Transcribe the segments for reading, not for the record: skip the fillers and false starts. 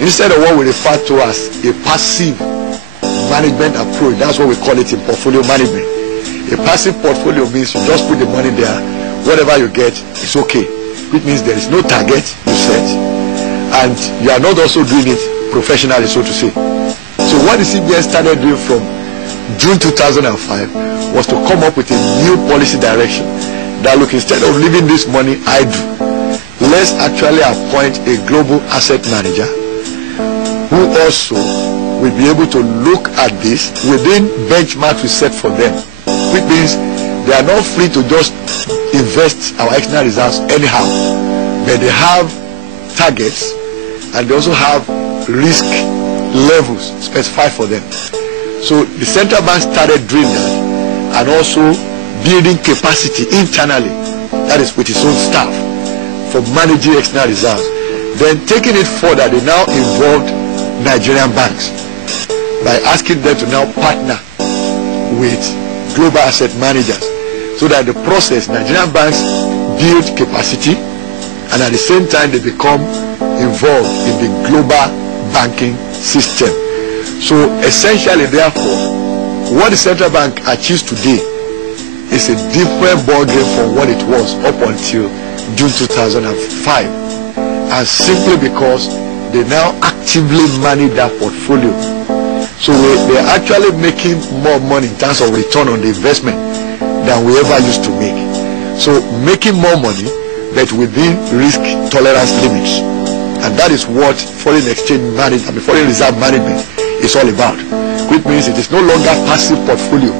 instead of what we refer to as a passive management approach. That's what we call it in portfolio management. A passive portfolio means you just put the money there, whatever you get is okay, which means there is no target you set, and you are not also doing it professionally, so to say. So what the CBN started doing from June 2005 was to come up with a new policy direction that, look, instead of leaving this money idle, let's actually appoint a global asset manager who also will be able to look at this within benchmarks we set for them, which means they are not free to just invest our external reserves anyhow, but they have targets and they also have risk levels specified for them. So the central bank started doing that and also building capacity internally, that is with its own staff, for managing external reserves. Then taking it further, they now involved Nigerian banks by asking them to now partner with global asset managers, so that in the process Nigerian banks build capacity and at the same time they become involved in the global banking system. So essentially, therefore, what the central bank achieves today is a different ballgame from what it was up until June 2005, and simply because they now actively manage that portfolio. So they're actually making more money in terms of return on the investment than we ever used to make. So making more money, but within risk tolerance limits. And that is what foreign exchange management, foreign reserve management is all about. Which means it is no longer passive portfolio.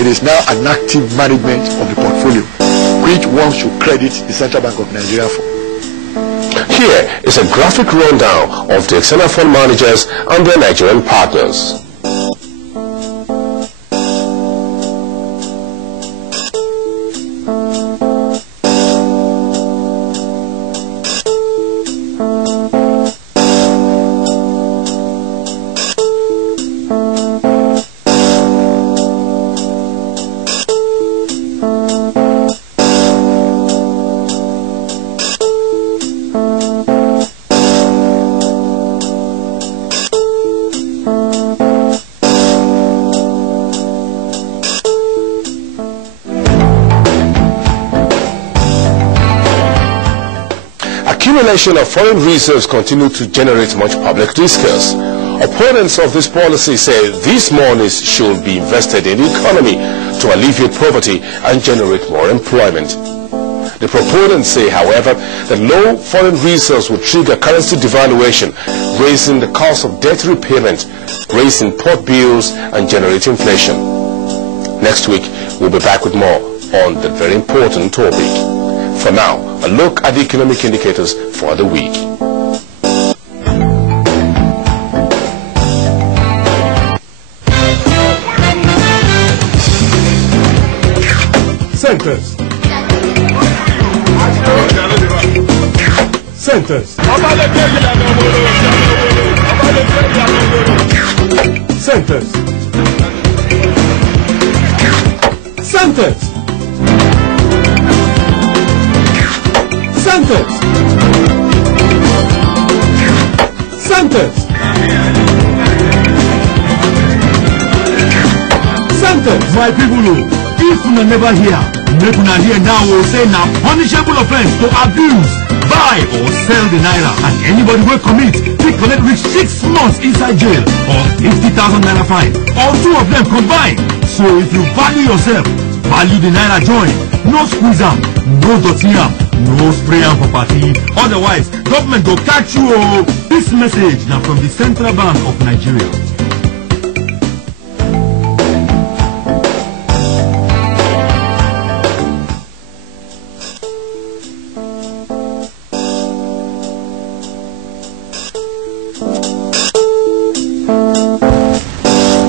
It is now an active management of the portfolio, which one should credit the Central Bank of Nigeria for. Here is a graphic rundown of the external fund managers and their Nigerian partners. Accumulation of foreign reserves continue to generate much public discourse. Opponents of this policy say these monies should be invested in the economy to alleviate poverty and generate more employment. The proponents say, however, that low foreign reserves will trigger currency devaluation, raising the cost of debt repayment, raising port bills and generate inflation. Next week, we'll be back with more on that very important topic. For now, a look at the economic indicators for the week. Centers. Centers. Centers. Centers. Centers. Centers. Centers. My people, if you never hear, make una hear now will say now punishable offense to abuse, buy or sell the naira, and anybody will commit, we collect with 6 months inside jail or 50,000 naira fine, or 2 of them combined. So if you value yourself, value the naira join. No squeeze am, no dirty am, no spray am for party. Otherwise, government go catch you. This message now from the Central Bank of Nigeria.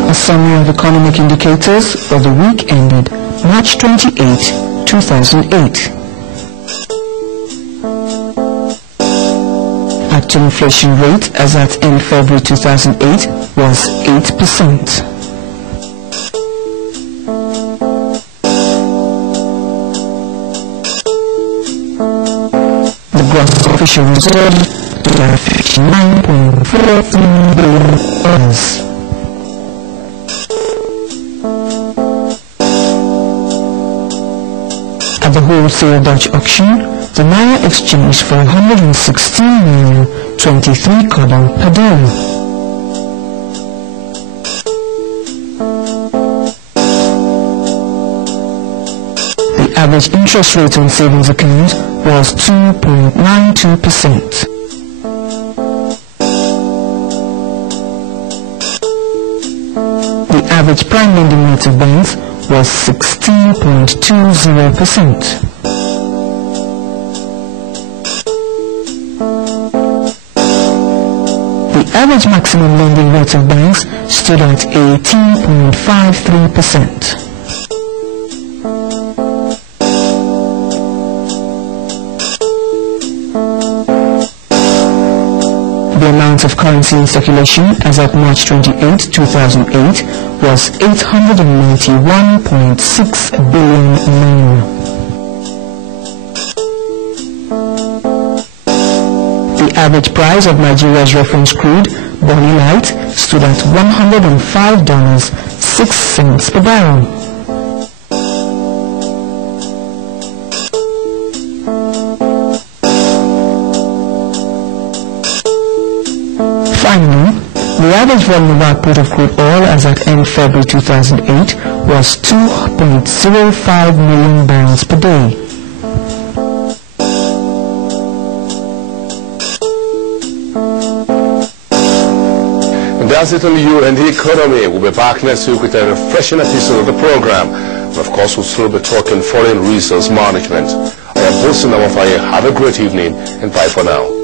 A summary of economic indicators for the week ended March 28, 2008. Active inflation rate as at end February 2008 was 8%. The gross official reserve $9.43 billion. At the wholesale Dutch auction, the Naira exchanged for 116 Naira 23 kobo per day. The average interest rate on savings accounts was 2.92%. The average prime lending rate of banks was 16.20%. The average maximum lending rate of banks stood at 18.53%. The amount of currency in circulation as of March 28, 2008 was 891.6 billion naira. The average price of Nigeria's reference crude, Bonny Light, stood at $105.06 per barrel. Finally, the average volume of output of crude oil as at end February 2008 was 2.05 million barrels per day. And that's it on you and the economy. We'll be back next week with a refreshing episode of the program. And of course, we'll still be talking foreign resource management. I am Wilson Amafaye. Have a great evening and bye for now.